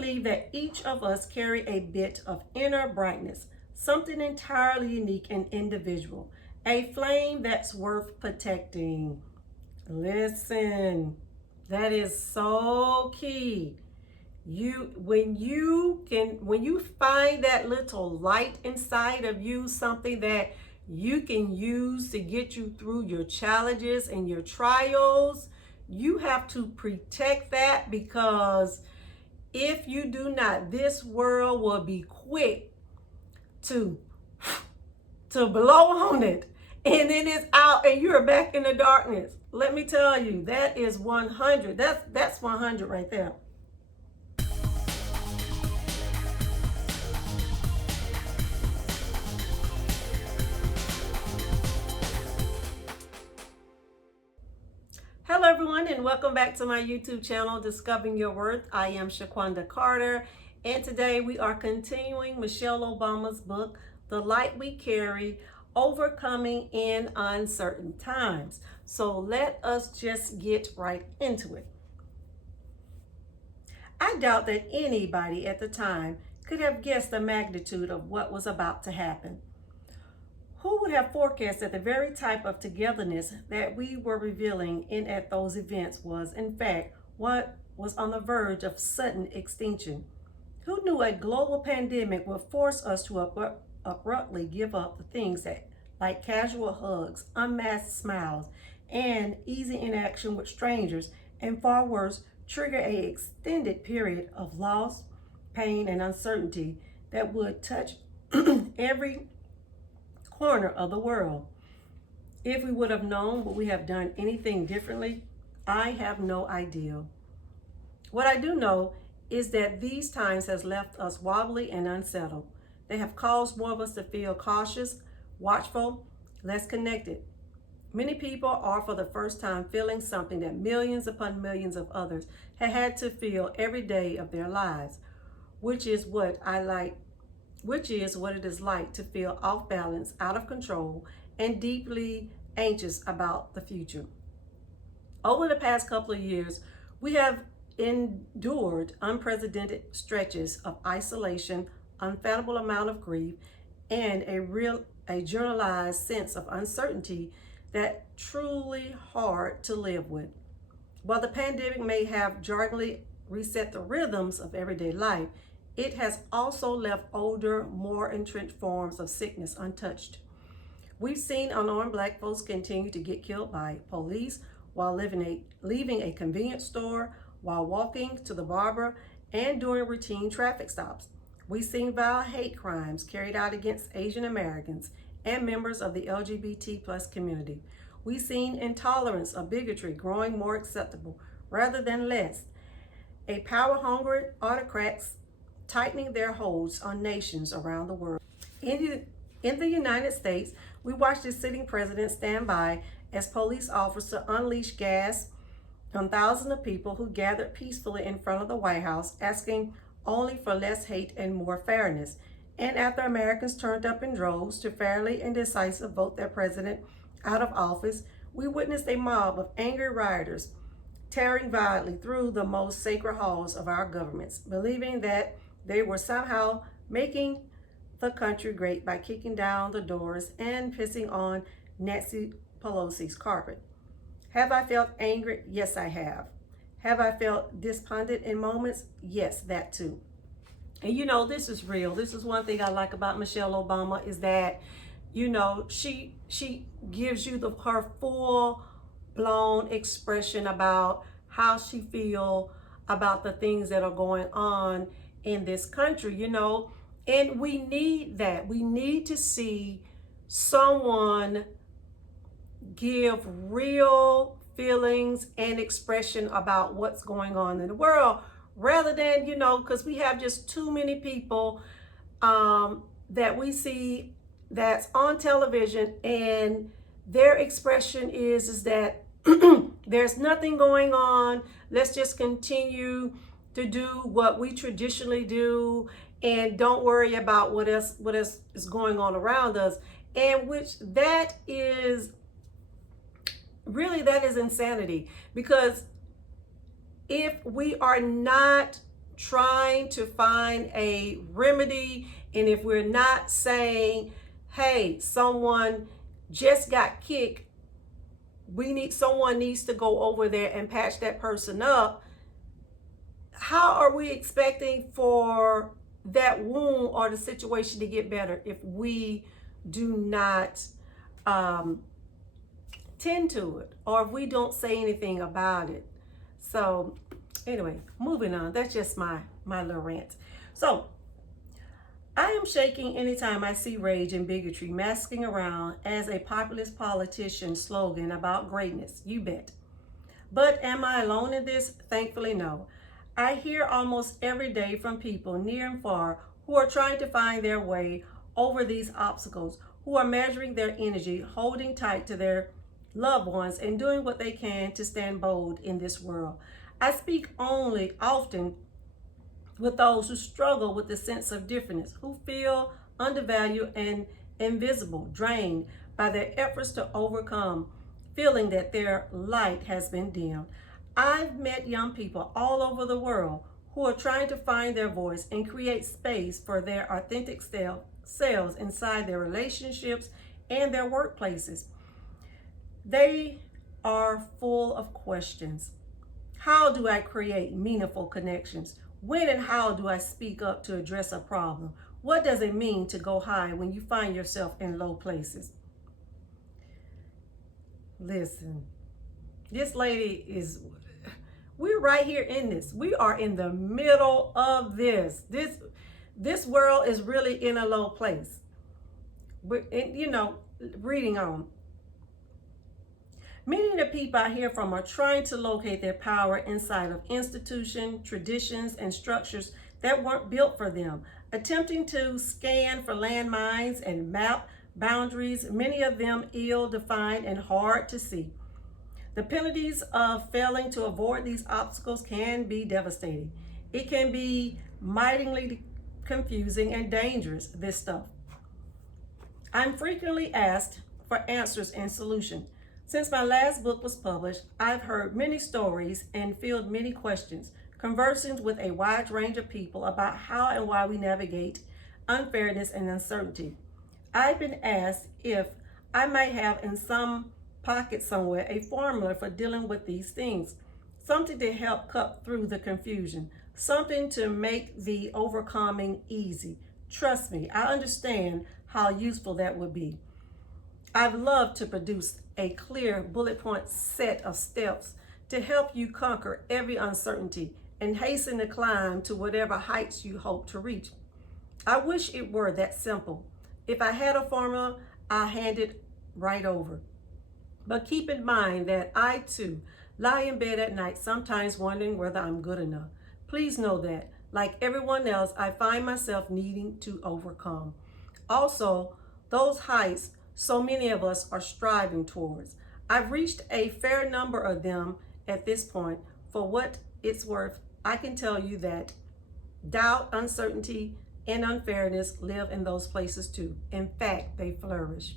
believe that each of us carry a bit of inner brightness, something entirely unique and individual, a flame that's worth protecting. Listen, that is so key. When you find that little light inside of you, something that you can use to get you through your challenges and your trials, you have to protect that, because if you do not, this world will be quick to blow on it, and then it's out and you're back in the darkness. Let me tell you, that is 100. That's 100 right there. Hello everyone, and welcome back to my YouTube channel, Discovering Your Worth. I am Shaquonda Carter, and today we are continuing Michelle Obama's book, The Light We Carry, Overcoming in Uncertain Times. So let us just get right into it. I doubt that anybody at the time could have guessed the magnitude of what was about to happen. Who would have forecasted the very type of togetherness that we were revealing in at those events was, in fact, what was on the verge of sudden extinction? Who knew a global pandemic would force us to abruptly give up the things that, like casual hugs, unmasked smiles, and easy interaction with strangers, and far worse, trigger an extended period of loss, pain, and uncertainty that would touch every corner of the world? If we would have known, would we have done anything differently? I have no idea. What I do know is that these times has left us wobbly and unsettled. They have caused more of us to feel cautious, watchful, less connected. Many people are for the first time feeling something that millions upon millions of others have had to feel every day of their lives, which is what it is like to feel off balance, out of control, and deeply anxious about the future. Over the past couple of years, we have endured unprecedented stretches of isolation, unfathomable amount of grief, and a generalized sense of uncertainty that truly hard to live with. While the pandemic may have jarringly reset the rhythms of everyday life, it has also left older, more entrenched forms of sickness untouched. We've seen unarmed Black folks continue to get killed by police while leaving a convenience store, while walking to the barber, and during routine traffic stops. We've seen vile hate crimes carried out against Asian Americans and members of the LGBT plus community. We've seen intolerance of bigotry growing more acceptable rather than less. A power-hungry autocrats tightening their holds on nations around the world. In the United States, we watched the sitting president stand by as police officers unleashed gas on thousands of people who gathered peacefully in front of the White House, asking only for less hate and more fairness. And after Americans turned up in droves to fairly and decisively vote their president out of office, we witnessed a mob of angry rioters tearing violently through the most sacred halls of our governments, believing that they were somehow making the country great by kicking down the doors and pissing on Nancy Pelosi's carpet. Have I felt angry? Yes, I have. Have I felt despondent in moments? Yes, that too. And this is real. This is one thing I like about Michelle Obama, is that, she gives you her full blown expression about how she feel about the things that are going on in this country, and we need that. We need to see someone give real feelings and expression about what's going on in the world, rather than, because we have just too many people that we see that's on television, and their expression is that there's nothing going on. Let's just continue to do what we traditionally do and don't worry about what else is going on around us. And which that is insanity, because if we are not trying to find a remedy, and if we're not saying, hey, someone just got kicked, someone needs to go over there and patch that person up, how are we expecting for that wound or the situation to get better if we do not tend to it, or if we don't say anything about it? So anyway, moving on. That's just my little rant. So I am shaking anytime I see rage and bigotry masking around as a populist politician slogan about greatness. You bet. But am I alone in this? Thankfully, no. I hear almost every day from people near and far who are trying to find their way over these obstacles, who are measuring their energy, holding tight to their loved ones, and doing what they can to stand bold in this world. I speak only often with those who struggle with the sense of difference, who feel undervalued and invisible, drained by their efforts to overcome, feeling that their light has been dimmed. I've met young people all over the world who are trying to find their voice and create space for their authentic selves inside their relationships and their workplaces. They are full of questions. How do I create meaningful connections? When and how do I speak up to address a problem? What does it mean to go high when you find yourself in low places? Listen, this lady we're right here in this. We are in the middle of this. This world is really in a low place. Reading on. Many of the people I hear from are trying to locate their power inside of institutions, traditions, and structures that weren't built for them, attempting to scan for landmines and map boundaries, many of them ill-defined and hard to see. The penalties of failing to avoid these obstacles can be devastating. It can be mightily confusing and dangerous, this stuff. I'm frequently asked for answers and solutions. Since my last book was published, I've heard many stories and fielded many questions, conversing with a wide range of people about how and why we navigate unfairness and uncertainty. I've been asked if I might have in some pocket somewhere a formula for dealing with these things, something to help cut through the confusion, something to make the overcoming easy. Trust me, I understand how useful that would be. I'd love to produce a clear bullet point set of steps to help you conquer every uncertainty and hasten the climb to whatever heights you hope to reach. I wish it were that simple. If I had a formula, I'll hand it right over. But keep in mind that I too lie in bed at night, sometimes wondering whether I'm good enough. Please know that, like everyone else, I find myself needing to overcome. Also, those heights so many of us are striving towards. I've reached a fair number of them at this point. For what it's worth, I can tell you that doubt, uncertainty, and unfairness live in those places too. In fact, they flourish.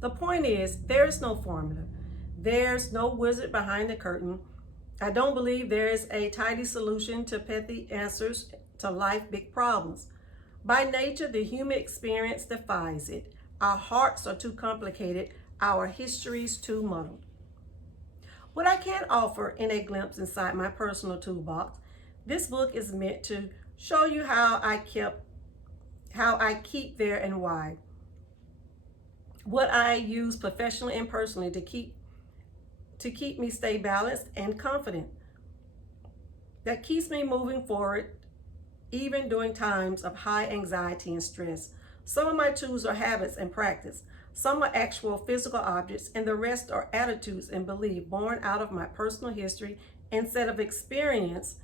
The point is, there is no formula. There's no wizard behind the curtain. I don't believe there is a tidy solution to petty answers to life big problems. By nature, the human experience defies it. Our hearts are too complicated, our histories too muddled. What I can offer in a glimpse inside my personal toolbox, this book is meant to show you how I keep there and why. What I use professionally and personally to keep me stay balanced and confident. That keeps me moving forward even during times of high anxiety and stress. Some of my tools are habits and practice. Some are actual physical objects, and the rest are attitudes and beliefs born out of my personal history instead of experiencing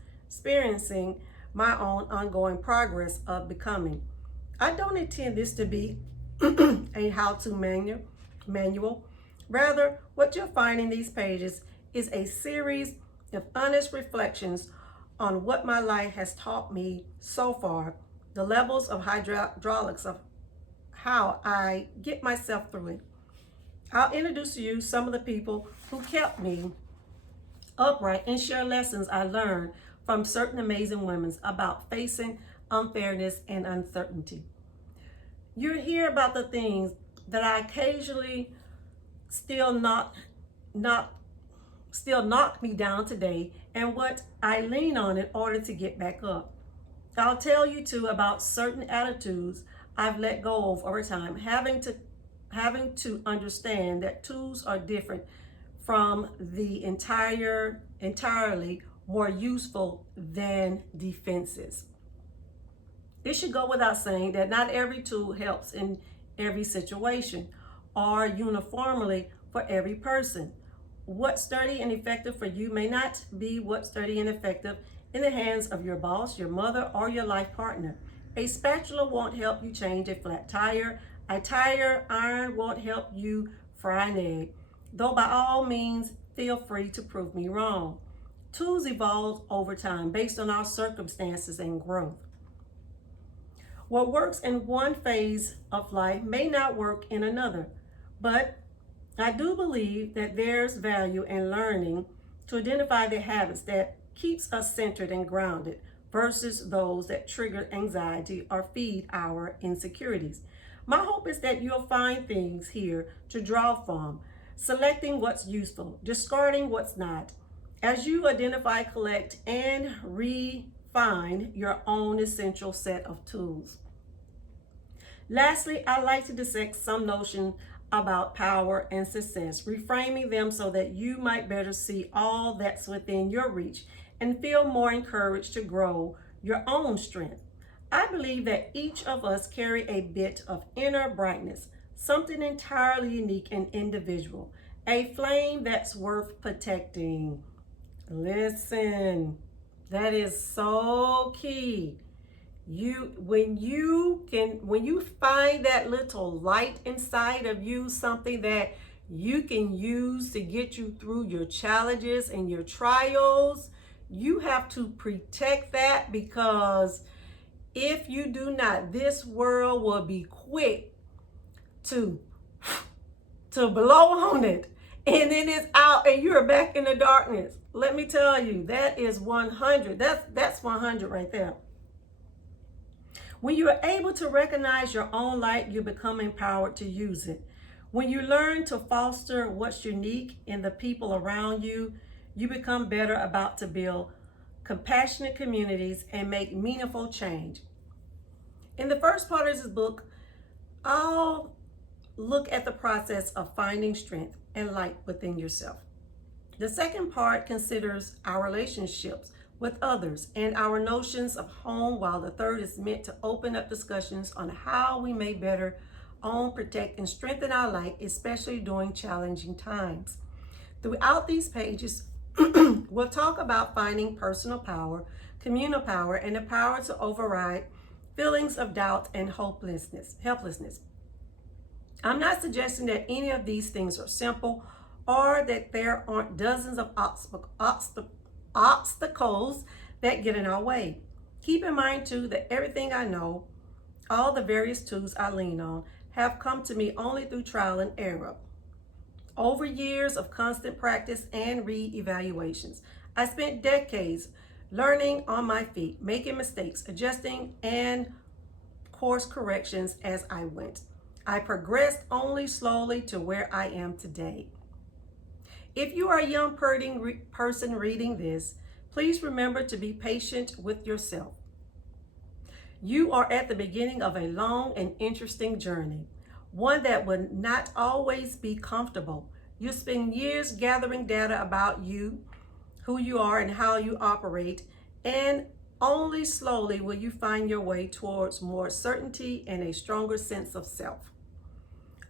my own ongoing progress of becoming. I don't intend this to be a how-to manual. Rather, what you'll find in these pages is a series of honest reflections on what my life has taught me so far, the levels of hydraulics of how I get myself through it. I'll introduce to you some of the people who kept me upright and share lessons I learned from certain amazing women about facing unfairness and uncertainty. You'll hear about the things that I occasionally still knock me down today, and what I lean on in order to get back up. I'll tell you too about certain attitudes I've let go of over time, having to understand that tools are different from the entirely more useful than defenses. It should go without saying that not every tool helps in every situation or uniformly for every person. What's sturdy and effective for you may not be what's sturdy and effective in the hands of your boss, your mother, or your life partner. A spatula won't help you change a flat tire. A tire iron won't help you fry an egg. Though by all means, feel free to prove me wrong. Tools evolve over time based on our circumstances and growth. What works in one phase of life may not work in another, but I do believe that there's value in learning to identify the habits that keeps us centered and grounded versus those that trigger anxiety or feed our insecurities. My hope is that you'll find things here to draw from, selecting what's useful, discarding what's not, as you identify, collect, and refine your own essential set of tools. Lastly, I'd like to dissect some notion about power and success, reframing them so that you might better see all that's within your reach and feel more encouraged to grow your own strength. I believe that each of us carry a bit of inner brightness, something entirely unique and individual, a flame that's worth protecting. Listen, that is so key. When you find that little light inside of you, something that you can use to get you through your challenges and your trials, you have to protect that, because if you do not, this world will be quick to blow on it, and then it's out and you're back in the darkness. Let me tell you, that is 100. That's 100 right there. When you are able to recognize your own light, you become empowered to use it. When you learn to foster what's unique in the people around you, you become better about to build compassionate communities and make meaningful change. In the first part of this book, I'll look at the process of finding strength and light within yourself. The second part considers our relationships with others and our notions of home, while the third is meant to open up discussions on how we may better own, protect, and strengthen our light, especially during challenging times. Throughout these pages, we'll talk about finding personal power, communal power, and the power to override feelings of doubt and helplessness. I'm not suggesting that any of these things are simple or that there aren't dozens of obstacles that get in our way. Keep in mind too that everything I know, all the various tools I lean on, have come to me only through trial and error. Over years of constant practice and re-evaluations, I spent decades learning on my feet, making mistakes, adjusting, and course corrections as I went. I progressed only slowly to where I am today. If you are a young person reading this, please remember to be patient with yourself. You are at the beginning of a long and interesting journey, one that will not always be comfortable. You spend years gathering data about you, who you are, and how you operate, and only slowly will you find your way towards more certainty and a stronger sense of self.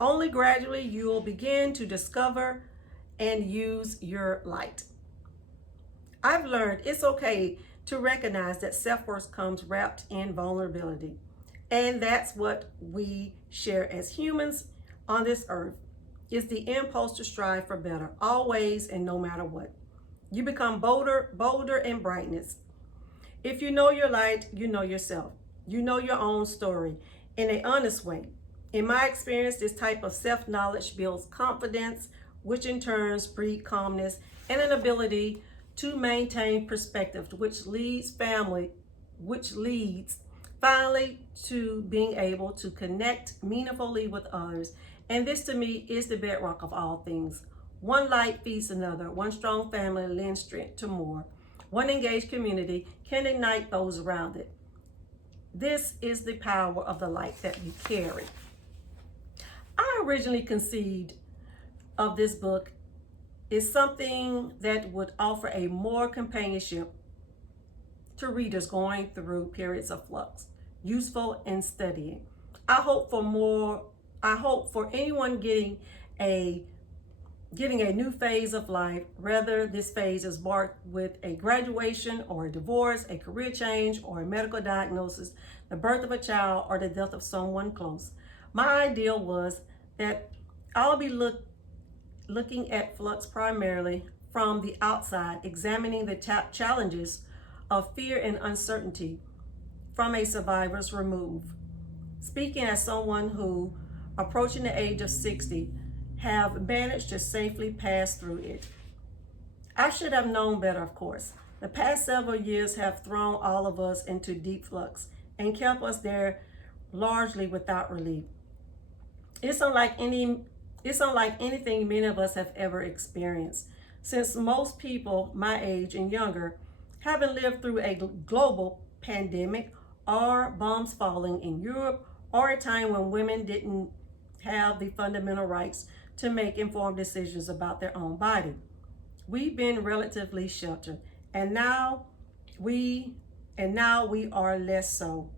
Only gradually you will begin to discover and use your light. I've learned it's okay to recognize that self-worth comes wrapped in vulnerability. And that's what we share as humans on this earth, is the impulse to strive for better, always and no matter what. You become bolder in brightness. If you know your light, you know yourself. You know your own story in an honest way. In my experience, this type of self-knowledge builds confidence, which in turn breeds calmness and an ability to maintain perspective, which leads finally to being able to connect meaningfully with others. And this to me is the bedrock of all things. One light feeds another. One strong family lends strength to more. One engaged community can ignite those around it. This is the power of the light that we carry. I originally conceived of this book is something that would offer a more companionship to readers going through periods of flux, useful in studying. I hope for anyone getting a new phase of life, whether this phase is marked with a graduation or a divorce, a career change or a medical diagnosis, the birth of a child, or the death of someone close. My ideal was that I'll be looking at flux primarily from the outside, examining the challenges of fear and uncertainty from a survivor's remove. Speaking as someone who, approaching the age of 60, have managed to safely pass through it. I should have known better, of course. The past several years have thrown all of us into deep flux and kept us there largely without relief. It's unlike anything many of us have ever experienced, since most people my age and younger haven't lived through a global pandemic or bombs falling in Europe or a time when women didn't have the fundamental rights to make informed decisions about their own body. We've been relatively sheltered, and now we are less so.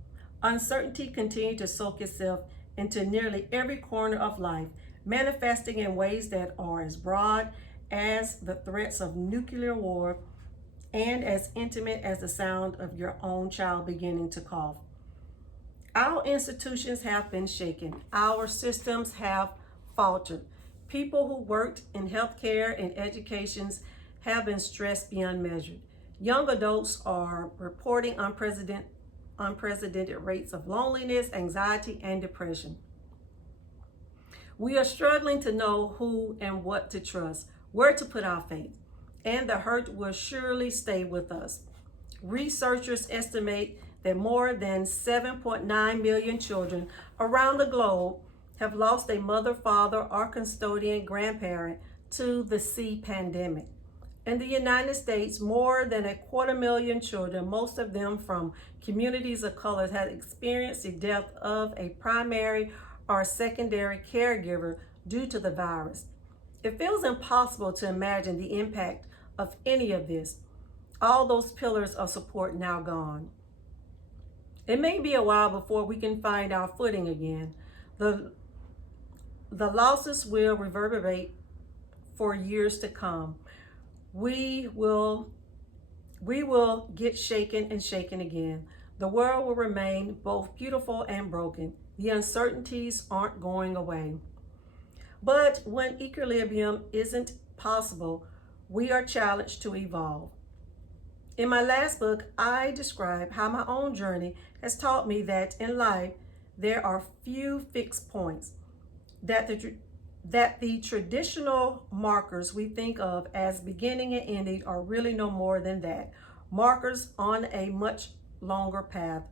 Uncertainty continues to soak itself into nearly every corner of life, manifesting in ways that are as broad as the threats of nuclear war and as intimate as the sound of your own child beginning to cough. Our institutions have been shaken. Our systems have faltered. People who worked in healthcare and educations have been stressed beyond measure. Young adults are reporting unprecedented rates of loneliness, anxiety, and depression. We are struggling to know who and what to trust, where to put our faith, and the hurt will surely stay with us. Researchers estimate that more than 7.9 million children around the globe have lost a mother, father, or custodian grandparent to the C pandemic. In the United States, more than 250,000 children, most of them from communities of color, have experienced the death of a primary or secondary caregiver due to the virus. It feels impossible to imagine the impact of any of this. All those pillars of support now gone. It may be a while before we can find our footing again. The losses will reverberate for years to come. We will get shaken and shaken again. The world will remain both beautiful and broken. The uncertainties aren't going away. But when equilibrium isn't possible, we are challenged to evolve. In my last book, I described how my own journey has taught me that in life, there are few fixed points, that the traditional markers we think of as beginning and ending are really no more than that, markers on a much longer path.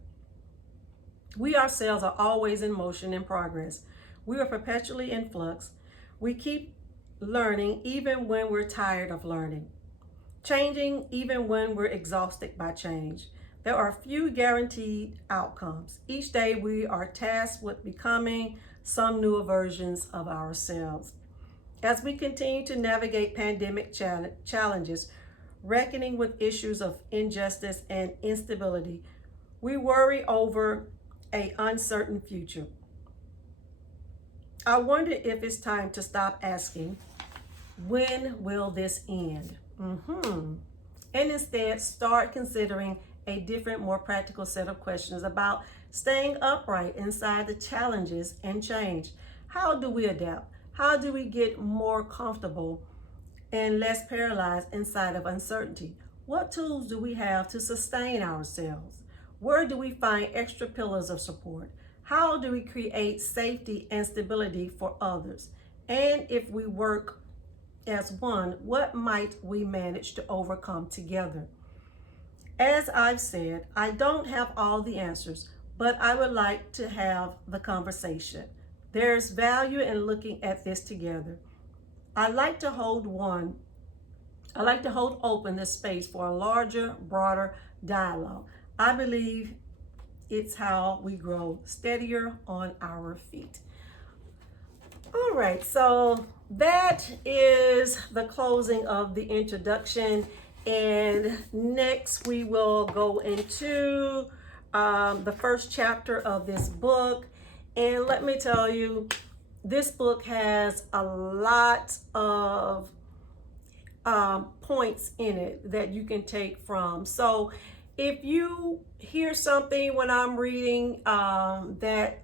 We ourselves are always in motion and progress. We are perpetually in flux. We keep learning even when we're tired of learning, changing even when we're exhausted by change. There are few guaranteed outcomes. Each day we are tasked with becoming some newer versions of ourselves. As we continue to navigate pandemic challenges, reckoning with issues of injustice and instability, we worry over an uncertain future. I wonder if it's time to stop asking, when will this end? And instead start considering a different, more practical set of questions about staying upright inside the challenges and change. How do we adapt? How do we get more comfortable and less paralyzed inside of uncertainty? What tools do we have to sustain ourselves? Where do we find extra pillars of support? How do we create safety and stability for others? And if we work as one, what might we manage to overcome together? As I've said, I don't have all the answers, but I would like to have the conversation. There's value in looking at this together. I like to hold open this space for a larger, broader dialogue. I believe it's how we grow steadier on our feet. All right, so that is the closing of the introduction. And next we will go into the first chapter of this book. And let me tell you, this book has a lot of points in it that you can take from. So if you hear something when I'm reading that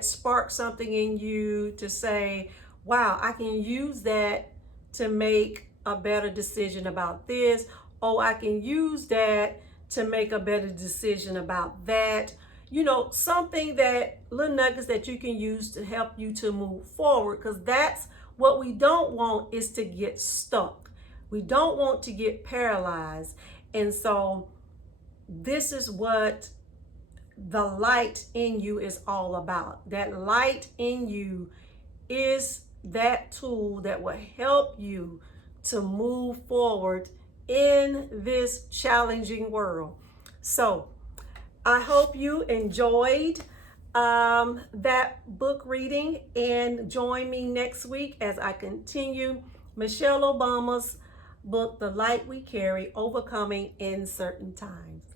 sparks something in you to say, wow, I can use that to make a better decision about this. Oh, I can use that to make a better decision about that. Something that little nuggets that you can use to help you to move forward, because that's what we don't want, is to get stuck. We don't want to get paralyzed. And so this is what the light in you is all about. That light in you is that tool that will help you to move forward in this challenging world. So I hope you enjoyed that book reading, and join me next week as I continue Michelle Obama's book, The Light We Carry, Overcoming in Certain Times.